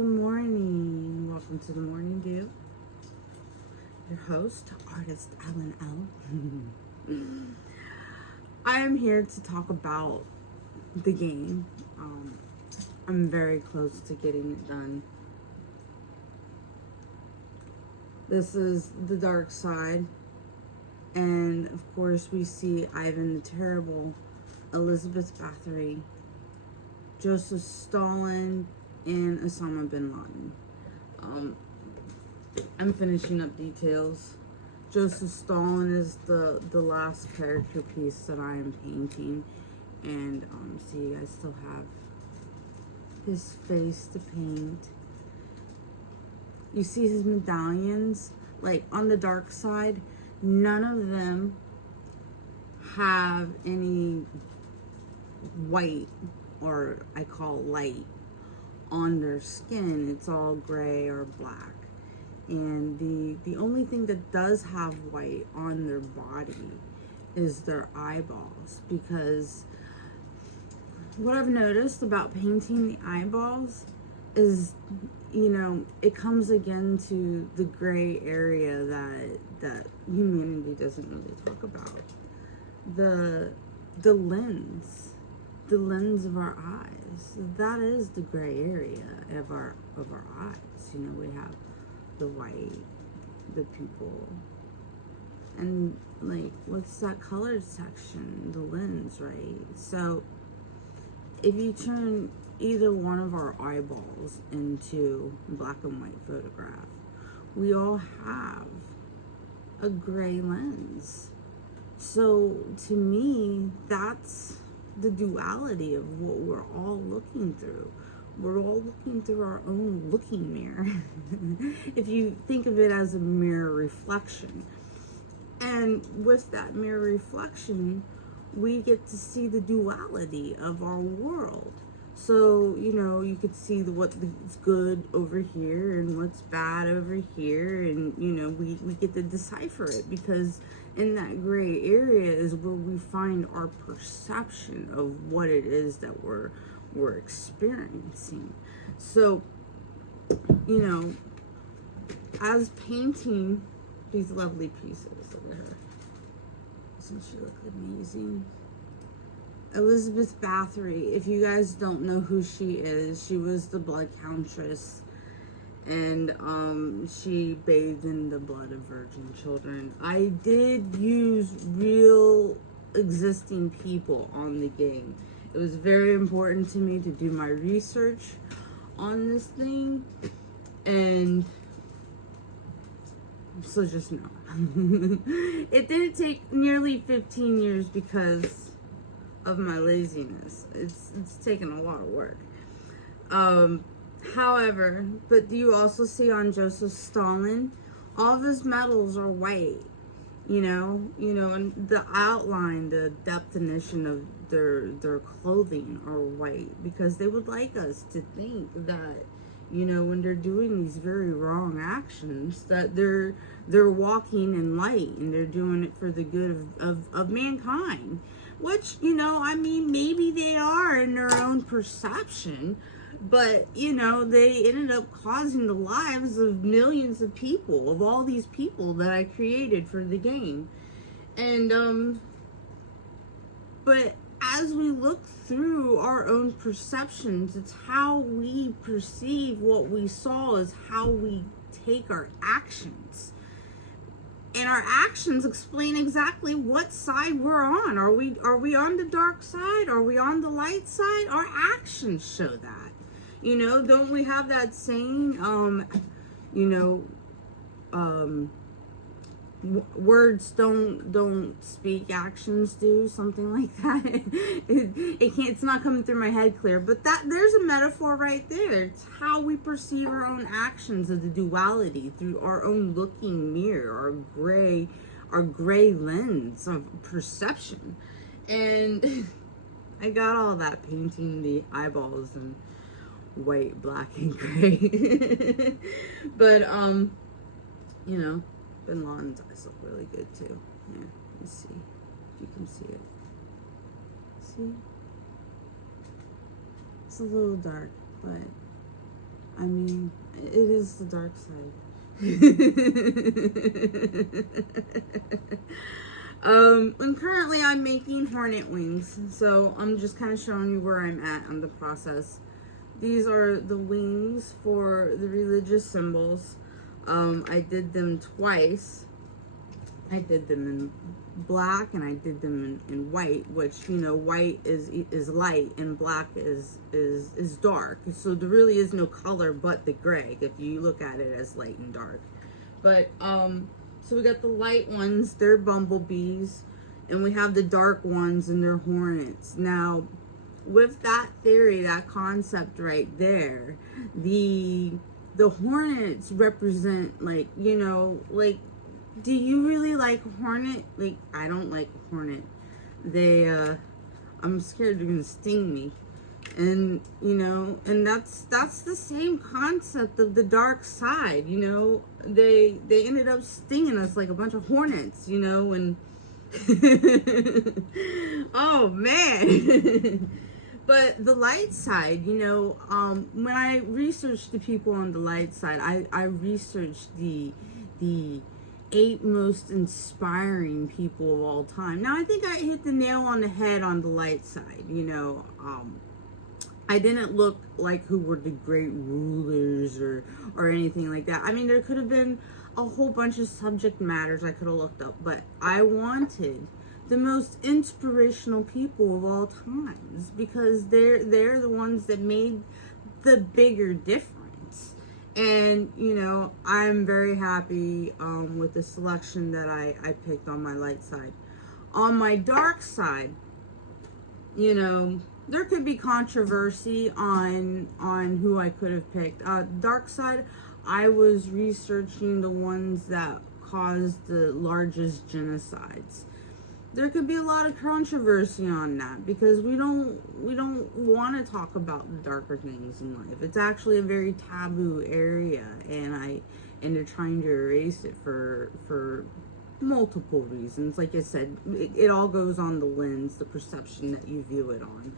Good morning. Welcome to the Morning Dew. Your host, artist Alan L. I am here to talk about the game. I'm very close to getting it done. This is the dark side. And of course, we see Ivan the Terrible, Elizabeth Bathory, Joseph Stalin, and Osama bin Laden. I'm finishing up details. Joseph Stalin is the last character piece that I am painting, and so you guys still have his face to paint. You see his medallions, like on the dark side, none of them have any white, or I call light, on their skin. It's all gray or black. And the only thing that does have white on their body is their eyeballs, because what I've noticed about painting the eyeballs is, it comes again to the gray area that humanity doesn't really talk about. The lens of our eyes, that is the gray area of our eyes. We have the white, the pupil, and like, what's that colored section? The lens, right? So if you turn either one of our eyeballs into a black and white photograph, we all have a gray lens. So to me, that's the duality of what we're all looking through. We're all looking through our own looking mirror. If you think of it as a mirror reflection. And with that mirror reflection, we get to see the duality of our world. So, you could see what's good over here and what's bad over here. And, we get to decipher it, because in that gray area is where we find our perception of what it is that we're experiencing. So, as painting these lovely pieces, look at her. Doesn't she look amazing? Elizabeth Bathory, if you guys don't know who she is, she was the Blood Countess, and she bathed in the blood of virgin children. I did use real existing people on the game. It was very important to me to do my research on this thing, and so just know. It didn't take nearly 15 years because of my laziness. It's taken a lot of work. However, but you also see on Joseph Stalin, all of his medals are white. And the outline, the definition of their clothing are white, because they would like us to think that, when they're doing these very wrong actions, that they're walking in light and they're doing it for the good of mankind. Which, maybe they are in their own perception, but, they ended up causing the lives of millions of people, of all these people that I created for the game. And, but as we look through our own perceptions, it's how we perceive what we saw is how we take our actions. And our actions explain exactly what side we're on. Are we on the dark side? Are we on the light side? Our actions show that. Don't we have that saying, words don't speak, actions do, something like that. It's not coming through my head clear, but there's a metaphor right there. It's how we perceive our own actions, of the duality through our own looking mirror, our gray lens of perception. And I got all that painting the eyeballs and white, black, and gray. But Bin Laden's eyes look really good too. Yeah, let me see if you can see it. See? It's a little dark, but I mean, it is the dark side. And currently I'm making hornet wings, so I'm just kind of showing you where I'm at on the process. These are the wings for the religious symbols. I did them twice. I did them in black and I did them in white, which, you know, white is light and black is dark. So there really is no color but the gray if you look at it as light and dark. But so we got the light ones, they're bumblebees, and we have the dark ones and they're hornets. Now, with that theory, that concept right there, the hornets represent, like, you know, like, do you really like hornet? Like, I don't like hornet. They I'm scared they're gonna sting me. And, you know, and that's the same concept of the dark side, you know. They ended up stinging us like a bunch of hornets, you know, and oh man. But the light side, you know, when I researched the people on the light side, I researched the 8 most inspiring people of all time. Now, I think I hit the nail on the head on the light side, you know. I didn't look like who were the great rulers or anything like that. I mean, there could have been a whole bunch of subject matters I could have looked up, but I wanted the most inspirational people of all times because they're the ones that made the bigger difference. And, you know, I'm very happy with the selection that I picked on my light side. On my dark side, you know, there could be controversy on who I could have picked. Dark side, I was researching the ones that caused the largest genocides. There could be a lot of controversy on that because we don't want to talk about the darker things in life. It's actually a very taboo area, and they're trying to erase it for multiple reasons. Like I said, it all goes on the lens, the perception that you view it on.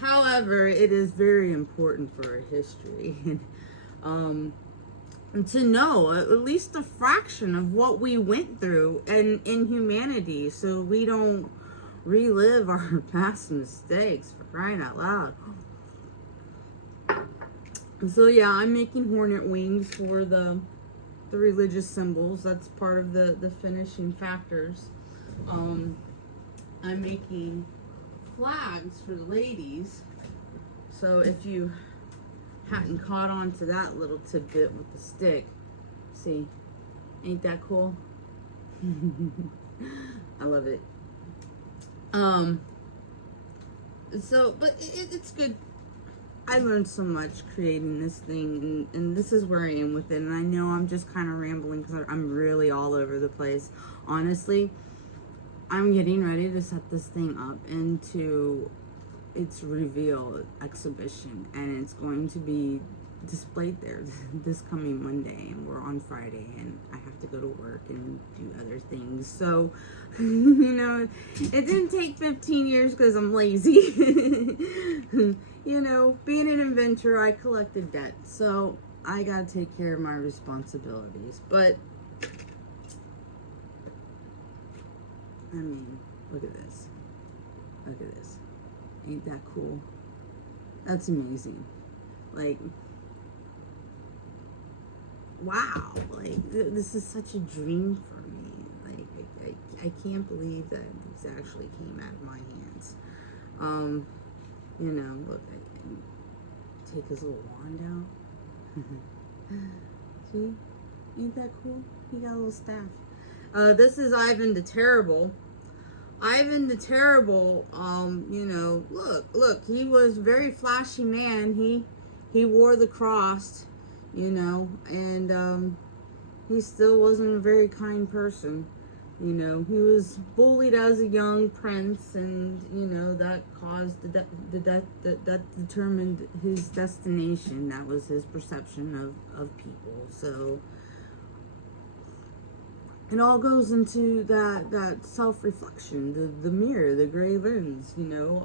However, it is very important for our history. To know at least a fraction of what we went through in humanity so we don't relive our past mistakes, for crying out loud. So yeah, I'm making hornet wings for the religious symbols. That's part of the finishing factors. I'm making flags for the ladies. So if you hadn't caught on to that little tidbit with the stick, see, ain't that cool? I love it. So, but it's good. I learned so much creating this thing, and this is where I am with it. And I know I'm just kind of rambling because I'm really all over the place. Honestly, I'm getting ready to set this thing up into its reveal exhibition, and it's going to be displayed there this coming Monday, and we're on Friday, and I have to go to work and do other things. So, you know, it didn't take 15 years because I'm lazy. You know, being an inventor, I collected debt, so I gotta take care of my responsibilities. But I mean, look at this. Look at this. Ain't that cool? That's amazing. Like, wow. Like, this is such a dream for me. Like, I can't believe that these actually came out of my hands. You know, look, I take his little wand out. See? Ain't that cool? He got a little staff. This is Ivan the Terrible. Ivan the Terrible, you know, look, he was a very flashy man. He wore the cross, you know, and he still wasn't a very kind person. You know, he was bullied as a young prince, and, you know, that caused that determined his destination. That was his perception of people. So it all goes into that self-reflection, the mirror, the gray lens, you know.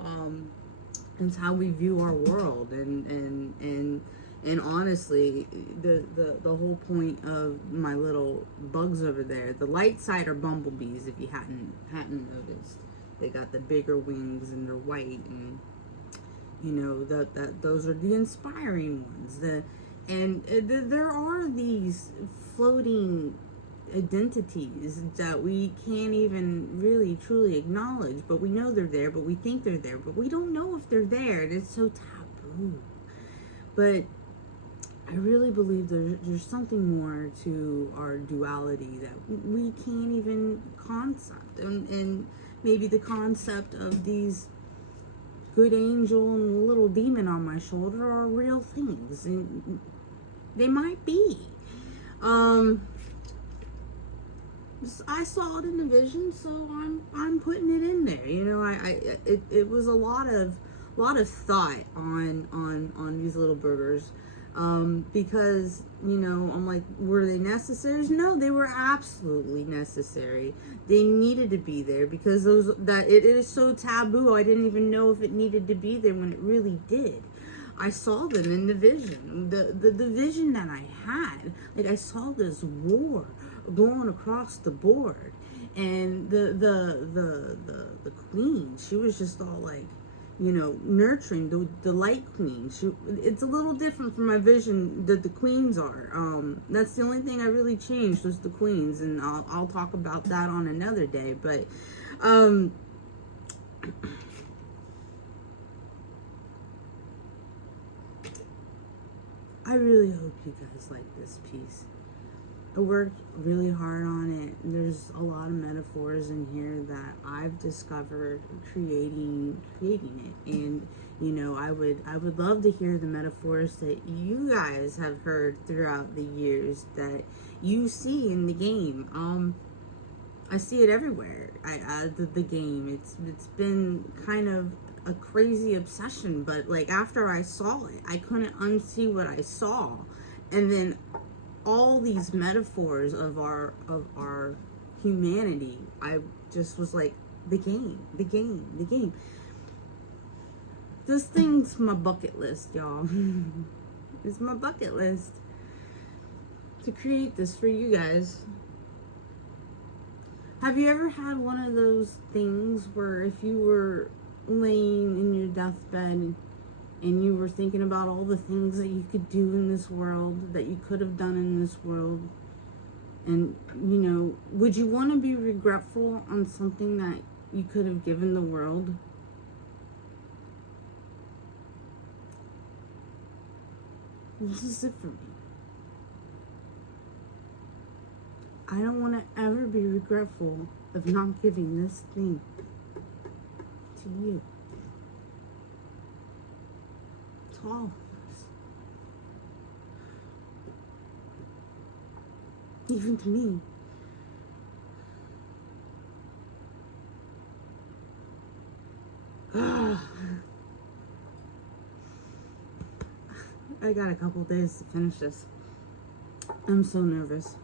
It's how we view our world, and And honestly, the whole point of my little bugs over there, the light side are bumblebees. If you hadn't noticed, they got the bigger wings and they're white, and you know that those are the inspiring ones. There are these floating identities that we can't even really truly acknowledge, but we know they're there, but we think they're there, but we don't know if they're there. It's so taboo. But I really believe there's something more to our duality that we can't even concept. And maybe the concept of these good angel and little demon on my shoulder are real things. And they might be. I saw it in the vision, so I'm putting it in there. You know, it was a lot of thought on these little burgers, because you know, I'm like, were they necessary? No, they were absolutely necessary. They needed to be there because it is so taboo. I didn't even know if it needed to be there when it really did. I saw them in the vision, the vision that I had. Like, I saw this war going across the board, and the queen, she was just all like, you know, nurturing the light queen. It's a little different from my vision that the queens are. That's the only thing I really changed was the queens, and I'll talk about that on another day. But I really hope you guys like this piece. I worked really hard on it. There's a lot of metaphors in here that I've discovered creating it. And you know, I would love to hear the metaphors that you guys have heard throughout the years that you see in the game. I see it everywhere. The game. It's been kind of a crazy obsession, but like after I saw it, I couldn't unsee what I saw, and then all these metaphors of our humanity, I just was like, the game. This thing's my bucket list, y'all. It's my bucket list to create this for you guys. Have you ever had one of those things where if you were laying in your deathbed and you were thinking about all the things that you could do in this world, that you could have done in this world, and you know, would you want to be regretful on something that you could have given the world? This is it for me. I don't want to ever be regretful of not giving this thing to you. To all of us. Even to me. I got a couple days to finish this. I'm so nervous.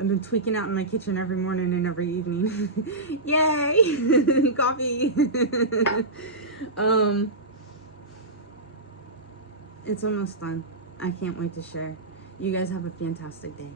I've been tweaking out in my kitchen every morning and every evening. Yay! Coffee! It's almost done. I can't wait to share. You guys have a fantastic day.